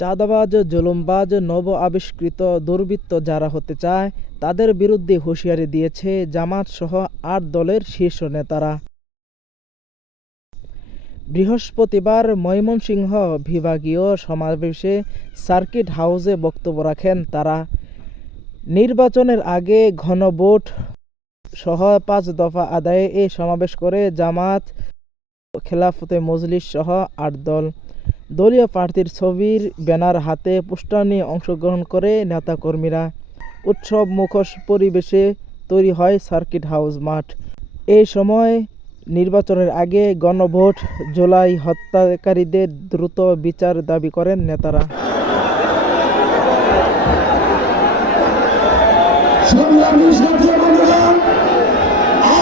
চাঁদাবাজ, জুলুমবাজ, নব আবিষ্কৃত দুর্বৃত্ত যারা হতে চায় তাদের বিরুদ্ধে হুঁশিয়ারি দিয়েছে জামায়াত-সহ ৮ দলের শীর্ষ নেতারা। বৃহস্পতিবার ময়মনসিংহ বিভাগীয় সমাবেশে সার্কিট হাউসে বক্তব্য রাখেন তারা। নির্বাচনের আগে গণভোট সহ ৫ দফা আদায়ে এ সমাবেশ করে জামায়াত, খেলাফতে মজলিস সহ ৮ দল। দলীয় প্রার্থীর ছবির ব্যানার হাতে পোস্টার নিয়ে অংশগ্রহণ করে নেতাকর্মীরা। উৎসব মুখর পরিবেশে তৈরি হয় সার্কিট হাউস মাঠ। এ সময় নির্বাচনের আগে গণভোট, জুলাই হত্যাকারীদের দ্রুত বিচার দাবি করেন নেতারা।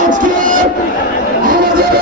আজকে আমাদের